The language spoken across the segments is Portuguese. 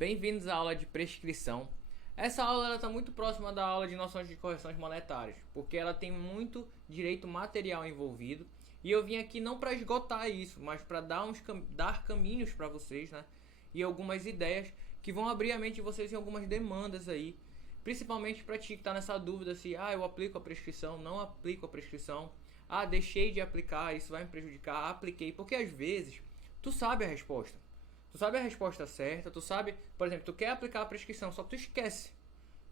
Bem-vindos à aula de prescrição. Essa aula está muito próxima da aula de noções de correções monetárias, porque ela tem muito direito material envolvido. E eu vim aqui não para esgotar isso, mas para dar caminhos para vocês, né? E algumas ideias que vão abrir a mente de vocês em algumas demandas aí. Principalmente para ti que está nessa dúvida se eu aplico a prescrição, não aplico a prescrição. Deixei de aplicar, isso vai me prejudicar, apliquei. Porque às vezes tu sabe a resposta. Tu sabe a resposta certa, tu sabe, por exemplo, tu quer aplicar a prescrição, só que tu esquece.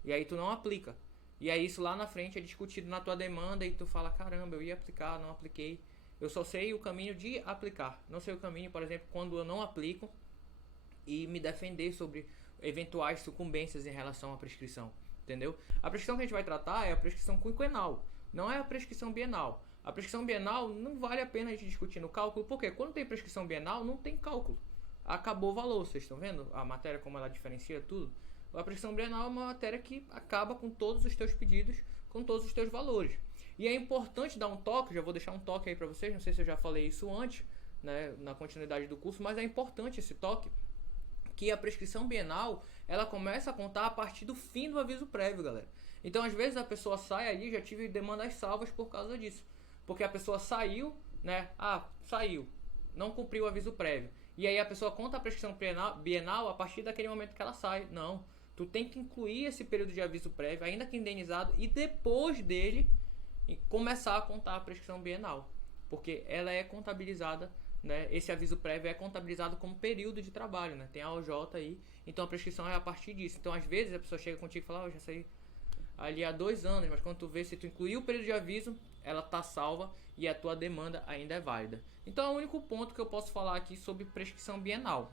E aí tu não aplica. E aí isso lá na frente é discutido na tua demanda e tu fala, caramba, eu ia aplicar, não apliquei. Eu só sei o caminho de aplicar. Não sei o caminho, por exemplo, quando eu não aplico e me defender sobre eventuais sucumbências em relação à prescrição. Entendeu? A prescrição que a gente vai tratar é a prescrição quinquenal, não é a prescrição bienal. A prescrição bienal não vale a pena a gente discutir no cálculo, porque quando tem prescrição bienal não tem cálculo. Acabou o valor, vocês estão vendo a matéria como ela diferencia tudo? A prescrição bienal é uma matéria que acaba com todos os teus pedidos, com todos os teus valores. E é importante dar um toque, já vou deixar um toque aí para vocês, não sei se eu já falei isso antes, né, na continuidade do curso, mas é importante esse toque, que a prescrição bienal, ela começa a contar a partir do fim do aviso prévio, galera. Então, às vezes a pessoa sai ali, já tive demandas salvas por causa disso. Porque a pessoa saiu, né, saiu, não cumpriu o aviso prévio. E aí a pessoa conta a prescrição bienal a partir daquele momento que ela sai. Não, tu tem que incluir esse período de aviso prévio, ainda que indenizado, e depois dele começar a contar a prescrição bienal. Porque ela é contabilizada, né? Esse aviso prévio é contabilizado como período de trabalho, né? Tem a OJ aí, então a prescrição é a partir disso. Então às vezes a pessoa chega contigo e fala, eu já saí ali há 2 anos, mas quando tu vê, se tu incluir o período de aviso, ela tá salva e a tua demanda ainda é válida. Então é o único ponto que eu posso falar aqui sobre prescrição bienal.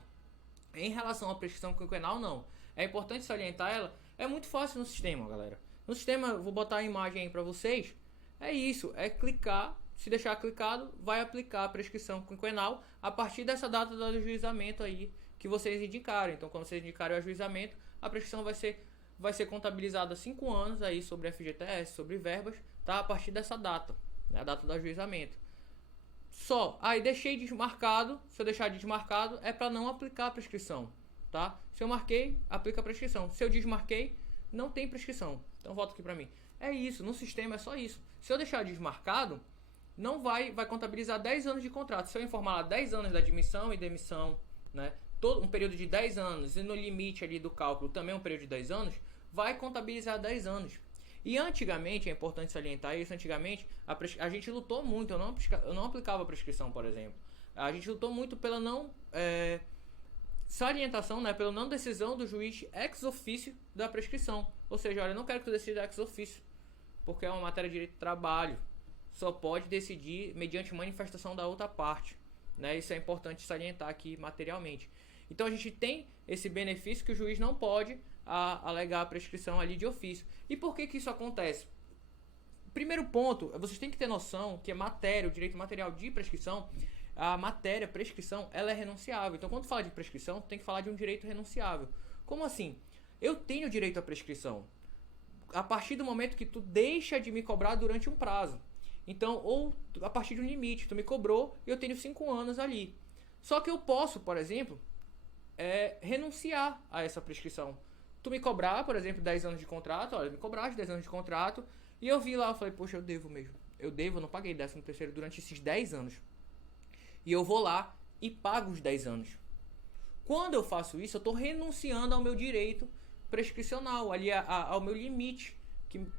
Em relação à prescrição quinquenal, não. É importante salientar ela. É muito fácil no sistema, galera. No sistema, vou botar a imagem aí pra vocês. É isso, é clicar. Se deixar clicado, vai aplicar a prescrição quinquenal a partir dessa data do ajuizamento aí que vocês indicaram. Então, quando vocês indicarem o ajuizamento, a prescrição vai ser contabilizada 5 anos aí sobre FGTS, sobre verbas, tá? A partir dessa data, né? A data do ajuizamento. Só, aí deixei desmarcado, se eu deixar desmarcado é para não aplicar a prescrição, tá? Se eu marquei, aplica a prescrição. Se eu desmarquei, não tem prescrição. Então volta aqui para mim. É isso, no sistema é só isso. Se eu deixar desmarcado, não vai contabilizar 10 anos de contrato. Se eu informar lá 10 anos da admissão e demissão, né? Todo um período de 10 anos e no limite ali do cálculo também um período de 10 anos, vai contabilizar 10 anos. E antigamente, é importante salientar isso, antigamente a gente lutou muito, eu não aplicava a prescrição, por exemplo. A gente lutou muito pela não salientação, né, pela não decisão do juiz ex officio da prescrição. Ou seja, olha, eu não quero que tu decida ex officio, porque é uma matéria de direito do trabalho. Só pode decidir mediante manifestação da outra parte. Né? Isso é importante salientar aqui materialmente. Então a gente tem esse benefício que o juiz não pode alegar a prescrição ali de ofício. E por que isso acontece? Primeiro ponto, vocês têm que ter noção que a matéria, o direito material de prescrição, a matéria, prescrição, ela é renunciável. Então quando fala de prescrição, tem que falar de um direito renunciável. Como assim? Eu tenho direito à prescrição a partir do momento que tu deixa de me cobrar durante um prazo. Então, ou a partir de um limite, tu me cobrou e eu tenho 5 anos ali. Só que eu posso, por exemplo, renunciar a essa prescrição. Tu me cobrar, por exemplo, 10 anos de contrato, olha, me cobraste 10 anos de contrato, e eu vi lá, eu falei, poxa, eu devo mesmo. Eu não paguei 13º durante esses 10 anos. E eu vou lá e pago os 10 anos. Quando eu faço isso, eu estou renunciando ao meu direito prescricional, ali ao meu limite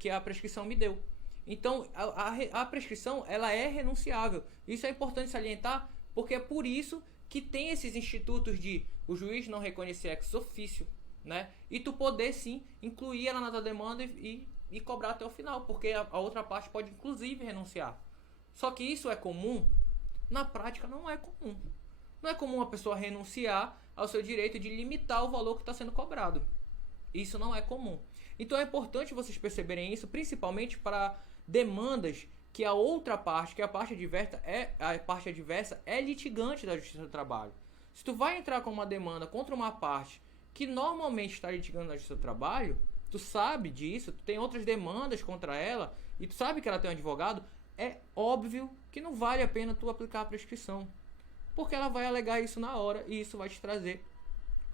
que a prescrição me deu. Então, a prescrição, ela é renunciável. Isso é importante salientar, porque é por isso que tem esses institutos de o juiz não reconhecer ex officio, né? E tu poder, sim, incluir ela na tua demanda e cobrar até o final, porque a outra parte pode, inclusive, renunciar. Só que isso é comum? Na prática, não é comum. Não é comum a pessoa renunciar ao seu direito de limitar o valor que está sendo cobrado. Isso não é comum. Então é importante vocês perceberem isso, principalmente para demandas que a outra parte, que a parte adversa é litigante da Justiça do Trabalho. Se tu vai entrar com uma demanda contra uma parte que normalmente está litigando na Justiça do Trabalho, tu sabe disso, tu tem outras demandas contra ela e tu sabe que ela tem um advogado, é óbvio que não vale a pena tu aplicar a prescrição, porque ela vai alegar isso na hora e isso vai te trazer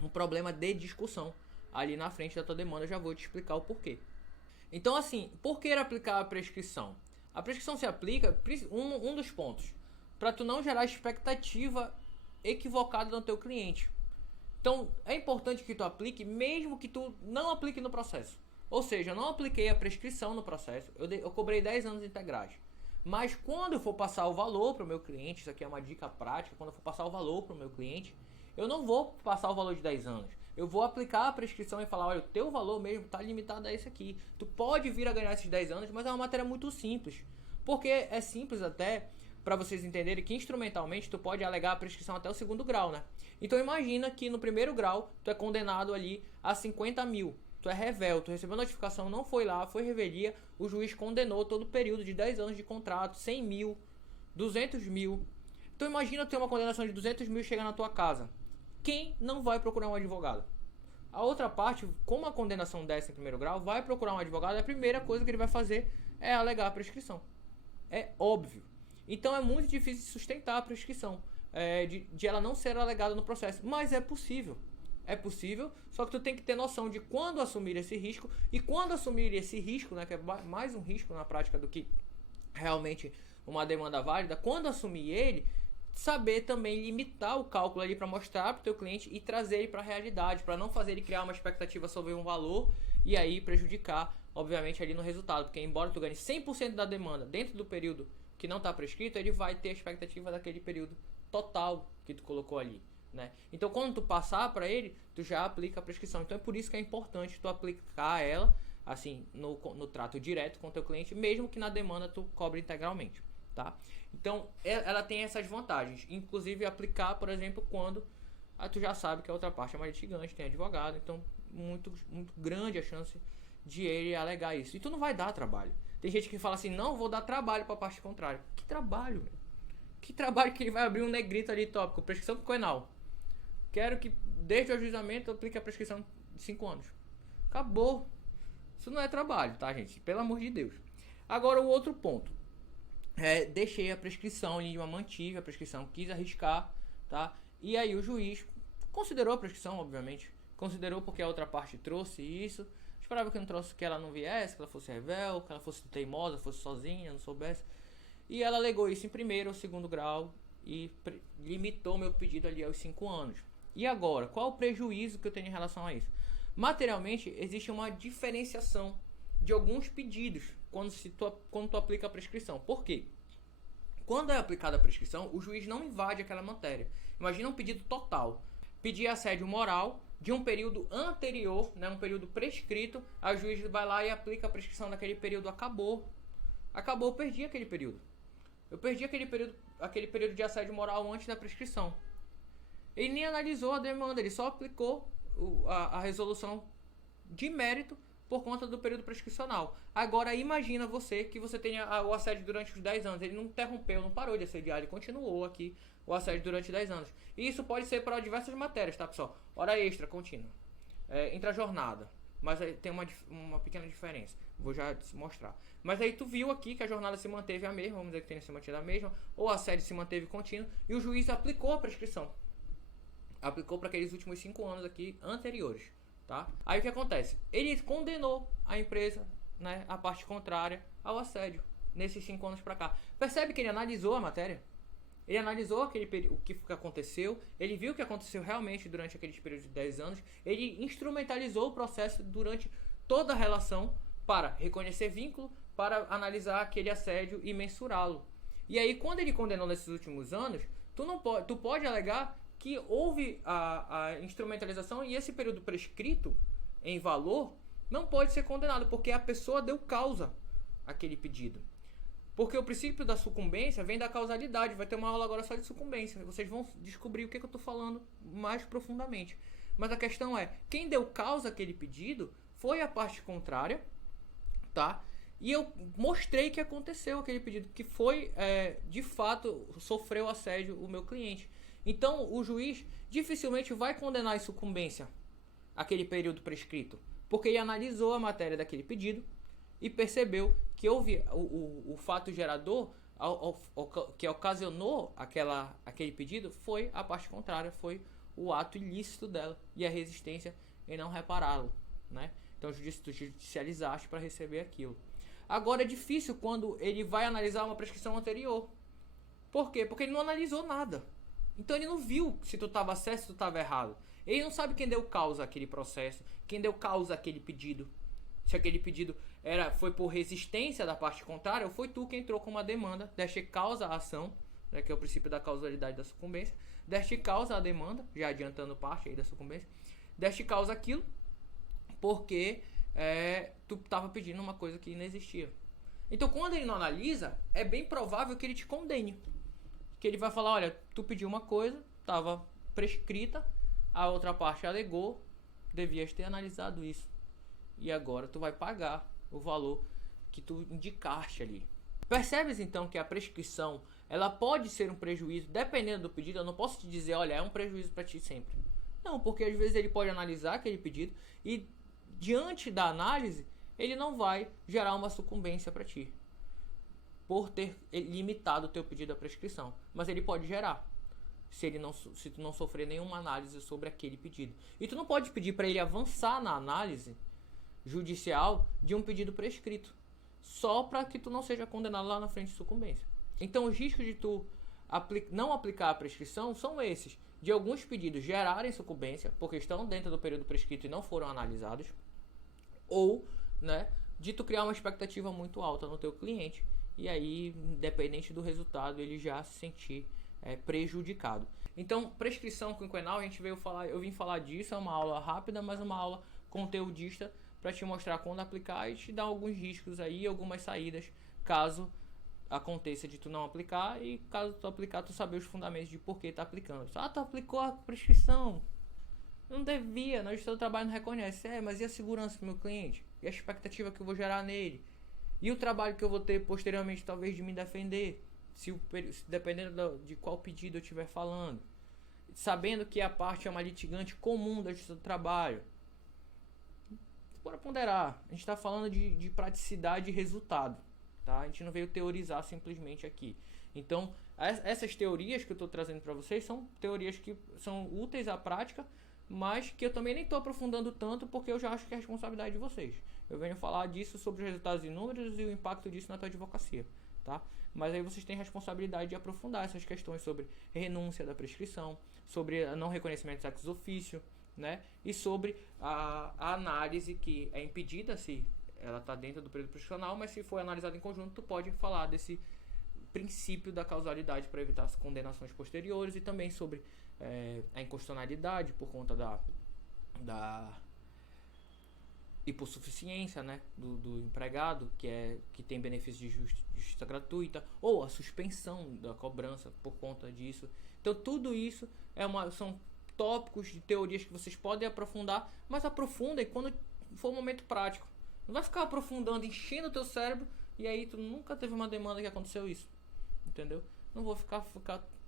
um problema de discussão ali na frente da tua demanda. Eu já vou te explicar o porquê. Então, assim, por que aplicar a prescrição? A prescrição se aplica, um dos pontos, para tu não gerar expectativa equivocada no teu cliente. Então, é importante que tu aplique, mesmo que tu não aplique no processo. Ou seja, eu não apliquei a prescrição no processo, eu cobrei 10 anos integrais. Mas quando eu for passar o valor para o meu cliente, isso aqui é uma dica prática, quando eu for passar o valor para o meu cliente, eu não vou passar o valor de 10 anos. Eu vou aplicar a prescrição e falar, olha, o teu valor mesmo está limitado a esse aqui. Tu pode vir a ganhar esses 10 anos, mas é uma matéria muito simples. Porque é simples até, para vocês entenderem que instrumentalmente tu pode alegar a prescrição até o 2º grau, né? Então imagina que no 1º grau tu é condenado ali a 50 mil. Tu é revel, tu recebeu notificação, não foi lá, foi revelia, o juiz condenou todo o período de 10 anos de contrato, 100 mil, 200 mil. Então imagina ter uma condenação de 200 mil chegar na tua casa. Quem não vai procurar um advogado? A outra parte, como a condenação desce em 1º grau, vai procurar um advogado, a primeira coisa que ele vai fazer é alegar a prescrição. É óbvio. Então é muito difícil sustentar a prescrição, de ela não ser alegada no processo, mas é possível. É possível, só que tu tem que ter noção de quando assumir esse risco, e quando assumir esse risco, né, que é mais um risco na prática do que realmente uma demanda válida, quando assumir ele, saber também limitar o cálculo ali para mostrar para o teu cliente e trazer ele para a realidade, para não fazer ele criar uma expectativa sobre um valor e aí prejudicar, obviamente, ali no resultado, porque embora tu ganhe 100% da demanda dentro do período que não está prescrito, ele vai ter a expectativa daquele período total que tu colocou ali. Né? Então quando tu passar para ele, tu já aplica a prescrição. Então é por isso que é importante tu aplicar ela assim no trato direto com o teu cliente, mesmo que na demanda tu cobre integralmente, tá? Então ela tem essas vantagens, inclusive aplicar, por exemplo, quando tu já sabe que a outra parte é mais litigante, tem advogado, então muito grande a chance de ele alegar isso. E tu não vai dar trabalho. Tem gente que fala assim, não, vou dar trabalho para a parte contrária. Que trabalho, meu? Que trabalho que ele vai abrir um negrito ali tópico, prescrição quinquenal. Quero que desde o ajuizamento eu aplique a prescrição de 5 anos. Acabou. Isso não é trabalho, tá, gente? Pelo amor de Deus. Agora o outro ponto. Deixei a prescrição, mantive a prescrição, quis arriscar, tá? E aí o juiz considerou a prescrição, obviamente. Considerou porque a outra parte trouxe isso. Esperava que ela não viesse, que ela fosse rebelde, que ela fosse teimosa, fosse sozinha, não soubesse. E ela alegou isso em 1º ou 2º grau e limitou meu pedido ali aos 5 anos. E agora, qual o prejuízo que eu tenho em relação a isso? Materialmente, existe uma diferenciação de alguns pedidos quando tu aplica a prescrição. Por quê? Quando é aplicada a prescrição, o juiz não invade aquela matéria. Imagina um pedido total. Pedir assédio moral de um período anterior, né, um período prescrito, aí o juiz vai lá e aplica a prescrição daquele período. Acabou, eu perdi aquele período. Eu perdi aquele período de assédio moral antes da prescrição. Ele nem analisou a demanda, ele só aplicou a resolução de mérito por conta do período prescricional. Agora imagina você que você tenha o assédio durante os 10 anos. Ele não interrompeu, não parou de assediar, ele continuou aqui o assédio durante 10 anos. E isso pode ser para diversas matérias, tá, pessoal? Hora extra, contínua. Intrajornada. Mas aí tem uma pequena diferença. Vou já te mostrar. Mas aí tu viu aqui que a jornada se manteve a mesma, vamos dizer que tenha se mantido a mesma, ou a assédio se manteve contínuo, e o juiz aplicou a prescrição. Aplicou para aqueles últimos 5 anos aqui anteriores, tá? Aí o que acontece? Ele condenou a empresa, né, a parte contrária ao assédio nesses 5 anos para cá. Percebe que ele analisou a matéria? Ele analisou o que aconteceu, ele viu o que aconteceu realmente durante aqueles períodos de 10 anos, ele instrumentalizou o processo durante toda a relação para reconhecer vínculo, para analisar aquele assédio e mensurá-lo. E aí, quando ele condenou nesses últimos anos, tu pode alegar que houve a instrumentalização e esse período prescrito em valor não pode ser condenado, porque a pessoa deu causa àquele pedido. Porque o princípio da sucumbência vem da causalidade. Vai ter uma aula agora só de sucumbência. Vocês vão descobrir o que eu estou falando mais profundamente. Mas a questão é, quem deu causa àquele pedido foi a parte contrária, tá? E eu mostrei que aconteceu aquele pedido, que foi, de fato, sofreu assédio o meu cliente. Então, o juiz dificilmente vai condenar em sucumbência aquele período prescrito, porque ele analisou a matéria daquele pedido e percebeu que houve o fato gerador que ocasionou aquele pedido foi a parte contrária, foi o ato ilícito dela e a resistência em não repará-lo, né? Então tu judicializaste para receber aquilo. Agora é difícil quando ele vai analisar uma prescrição anterior. Por quê? Porque ele não analisou nada. Então ele não viu se tu estava certo, se tu estava errado. Ele não sabe quem deu causa àquele processo, quem deu causa àquele pedido. Se aquele pedido foi por resistência da parte contrária, ou foi tu que entrou com uma demanda, deste causa à ação, né, que é o princípio da causalidade da sucumbência, deste causa à demanda, já adiantando parte aí da sucumbência, deste causa aquilo, porque tu estava pedindo uma coisa que não existia. Então quando ele não analisa, é bem provável que ele te condene. Que ele vai falar, olha, tu pediu uma coisa, estava prescrita, a outra parte alegou, devias ter analisado isso. E agora tu vai pagar o valor que tu indicaste ali. Percebes então que a prescrição, ela pode ser um prejuízo, dependendo do pedido. Eu não posso te dizer, olha, é um prejuízo para ti sempre. Não, porque às vezes ele pode analisar aquele pedido e diante da análise, ele não vai gerar uma sucumbência para ti, por ter limitado o teu pedido à prescrição. Mas ele pode gerar, se tu não sofrer nenhuma análise sobre aquele pedido. E tu não pode pedir para ele avançar na análise judicial de um pedido prescrito, só para que tu não seja condenado lá na frente de sucumbência. Então os riscos de tu não aplicar a prescrição são esses: de alguns pedidos gerarem sucumbência, porque estão dentro do período prescrito e não foram analisados, ou, né, de tu criar uma expectativa muito alta no teu cliente, e aí, independente do resultado, ele já se sentir prejudicado. Então, prescrição quinquenal, eu vim falar disso, é uma aula rápida, mas uma aula conteudista para te mostrar quando aplicar e te dar alguns riscos aí, algumas saídas, caso aconteça de tu não aplicar, e caso tu aplicar, tu saber os fundamentos de por que tá aplicando. Tu aplicou a prescrição, não devia, na justiça do trabalho não reconhece. Mas e a segurança do meu cliente? E a expectativa que eu vou gerar nele? E o trabalho que eu vou ter posteriormente, talvez, de me defender, dependendo de qual pedido eu estiver falando, sabendo que a parte é uma litigante comum da justiça do trabalho. Bora ponderar, a gente está falando de praticidade e resultado, tá? A gente não veio teorizar simplesmente aqui. Então, essas teorias que eu estou trazendo para vocês são teorias que são úteis à prática, mas que eu também nem estou aprofundando tanto, porque eu já acho que é responsabilidade de vocês. Eu venho falar disso sobre os resultados e números e o impacto disso na tua advocacia, tá? Mas aí vocês têm responsabilidade de aprofundar essas questões sobre renúncia da prescrição, sobre não reconhecimento ex officio, né? E sobre a análise que é impedida se ela está dentro do período prescricional, mas se for analisada em conjunto, tu pode falar desse princípio da causalidade para evitar as condenações posteriores, e também sobre a inconstitucionalidade por conta da hipossuficiência, né, do empregado, que tem benefício de justiça gratuita, ou a suspensão da cobrança por conta disso. Então tudo isso são tópicos de teorias que vocês podem aprofundar, mas aprofundem quando for o momento prático. Não vai ficar aprofundando, enchendo o teu cérebro, e aí tu nunca teve uma demanda que aconteceu isso, entendeu? Não vou ficar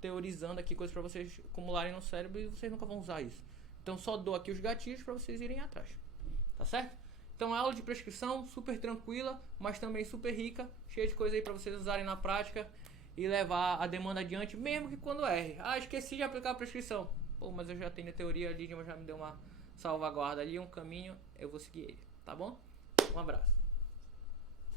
teorizando aqui coisas para vocês acumularem no cérebro e vocês nunca vão usar isso. Então só dou aqui os gatilhos para vocês irem atrás, tá certo? Então a aula de prescrição super tranquila, mas também super rica, cheia de coisa aí para vocês usarem na prática e levar a demanda adiante, mesmo que quando erre. Esqueci de aplicar a prescrição. Pô, mas eu já tenho a teoria ali, já me deu uma salvaguarda ali, um caminho, eu vou seguir ele, tá bom? Um abraço.